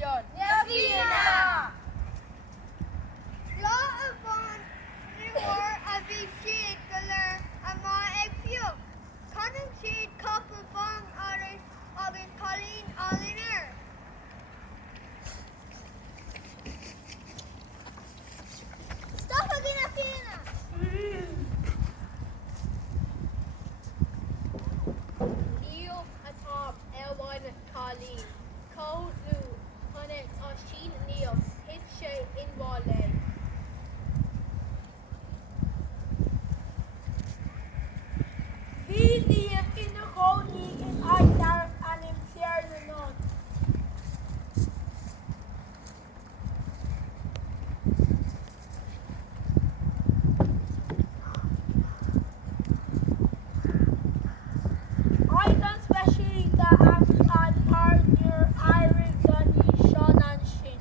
Tír Na. Lá a bhain nuair a bhí siad go leor amach ag fiú. Chonann siad capall bang agus cholín álainnéir. Stop a gine fianna! Níl atá eabhaine cholín. Cóú chuna á sin níl hit sé inmháil é. Bhí líon ina gcónaí in aghearm anim Tír Na. Oisin speisialta ach an tarnúir éireann doní seán an sin.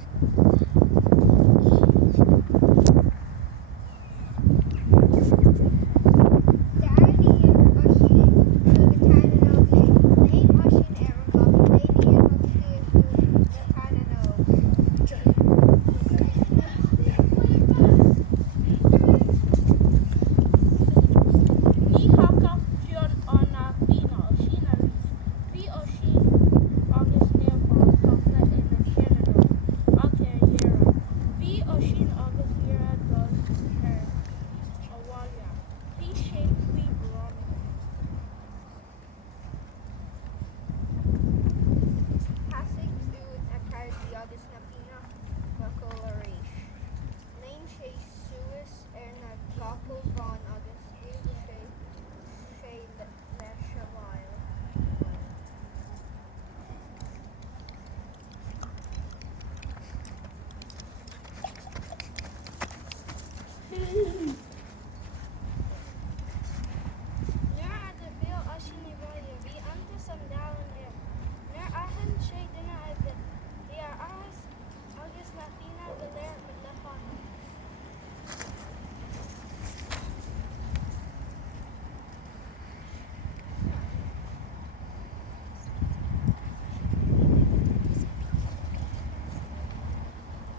Ní hacadh fion an na fína ó sin a rís. Bhí ó sin agus neamh fásta ina cheanadú ach ar dhearú. Bhí ó sin agus iarraidh dul ar a bhaile. Bhí sé faoi bhrónna. Thasaigh úd a cairdií agus na fína focail arís. Léim sé suas ar na capall bhain agus bhíonn sé leis a bhaile. Nuair a de bhíodh á sin i bhaile, bhí antas an domhain air. Nuair aithinn sé duine aige, bhí ar áras agus na fína go léir le fada.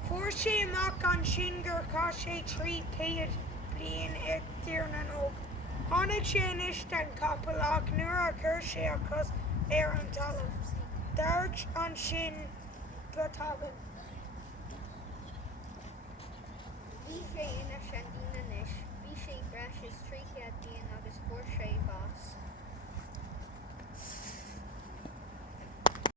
Fuair sé amach an sin gur cá sé 300 bliain ag Tír Na óg. Tháinig sé inis den capall ach nuair a chuir sé achas ar an talamh. Dúirt an sin go talamh. Bhí sé ina sin dína níos. Bhí sé breis is 300 bliain agus fuair sé